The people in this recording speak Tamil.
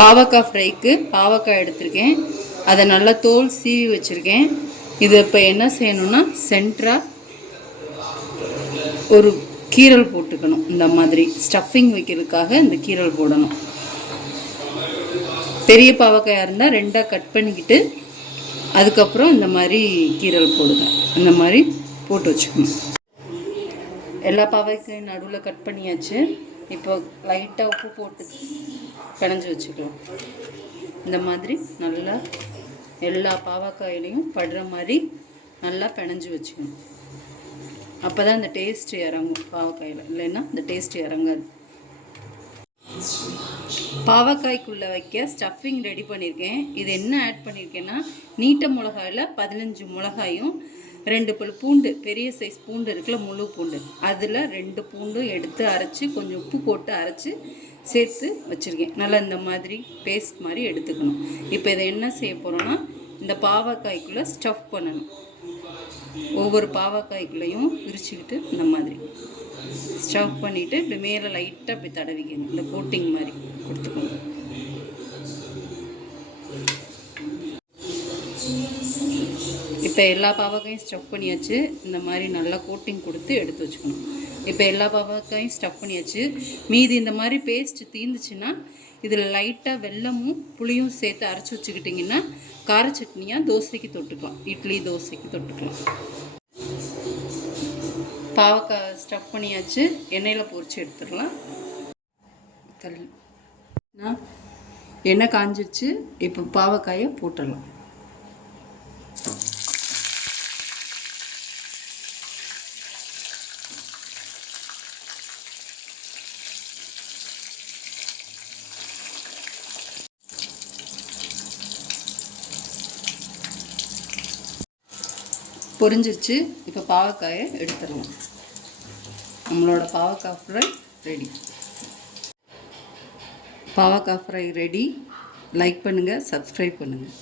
பாவக்காய் ஃப்ரைக்கு பாவக்காய் எடுத்திருக்கேன். அதை நல்லா தோல் சீவி வச்சுருக்கேன். இது இப்போ என்ன செய்யணும்னா சென்டராக ஒரு கீரல் போட்டுக்கணும். இந்த மாதிரி ஸ்டஃபிங் வைக்கிறதுக்காக இந்த கீரல் போடணும். பெரிய பாவக்காயாக இருந்தால் ரெண்டாக கட் பண்ணிக்கிட்டு அதுக்கப்புறம் இந்த மாதிரி கீரல் போடுங்க. இந்த மாதிரி போட்டு வச்சுக்கணும். எல்லா பாவக்காயும் நடுவில் கட் பண்ணியாச்சு. இப்போ லைட்டாக உப்பு போட்டு பிணைஞ்சி வச்சுக்கலாம். இந்த மாதிரி நல்லா எல்லா பாவக்காயிலையும் படுற மாதிரி நல்லா பிணைஞ்சி வச்சுக்கணும். அப்போ தான் இந்த டேஸ்ட்டு இறங்கும் பாவக்காயில், இல்லைன்னா இந்த டேஸ்ட்டு இறங்காது. பாவக்காய்க்குள்ளே வைக்க ஸ்டஃபிங் ரெடி பண்ணியிருக்கேன். இது என்ன ஆட் பண்ணியிருக்கேன்னா, நீட்ட மிளகாயில் 15 மிளகாயும் 2 பல் பூண்டு, பெரிய சைஸ் பூண்டு இருக்குல்ல, முழு பூண்டு, அதில் 2 பூண்டும் எடுத்து அரைச்சி கொஞ்சம் உப்பு போட்டு அரைச்சி சேர்த்து வச்சுருக்கேன். நல்லா இந்த மாதிரி பேஸ்ட் மாதிரி எடுத்துக்கணும். இப்போ இதை என்ன செய்ய போகிறோன்னா, இந்த பாவக்காய்க்குள்ளே ஸ்டஃப் பண்ணணும். ஒவ்வொரு பாவக்காய்க்குள்ளேயும் விரிச்சுக்கிட்டு இந்த மாதிரி ஸ்டஃப் பண்ணிவிட்டு இப்படி மேலே லைட்டாக இப்படி தடவிக்கணும். இந்த கோட்டிங் மாதிரி கொடுத்துக்கணும். இப்போ எல்லா பாவக்காயும் ஸ்டஃப் பண்ணியாச்சு. இந்த மாதிரி நல்லா கோட்டிங் கொடுத்து எடுத்து வச்சுக்கணும். இப்போ எல்லா பாவக்காயும் ஸ்டஃப் பண்ணியாச்சு. மீதி இந்த மாதிரி பேஸ்ட்டு தீர்ந்துச்சுன்னா இதில் லைட்டாக வெல்லமும் புளியும் சேர்த்து அரைச்சி வச்சுக்கிட்டிங்கன்னா கார சட்னியாக தோசைக்கு தொட்டுக்கலாம், இட்லி தோசைக்கு தொட்டுக்கலாம். பாவக்காய் ஸ்டஃப் பண்ணியாச்சு. எண்ணெயில் பொரித்து எடுத்துடலாம். எண்ணெய் காஞ்சிருச்சு. இப்போ பாவக்காயை போட்டுடலாம். பொரிஞ்சிருச்சு. இப்போ பாவக்காயை எடுத்துடலாம். நம்மளோட பாவக்காய் ஃப்ரை ரெடி. பாவக்காய் ஃப்ரை ரெடி. லைக் பண்ணுங்கள், சப்ஸ்கிரைப் பண்ணுங்கள்.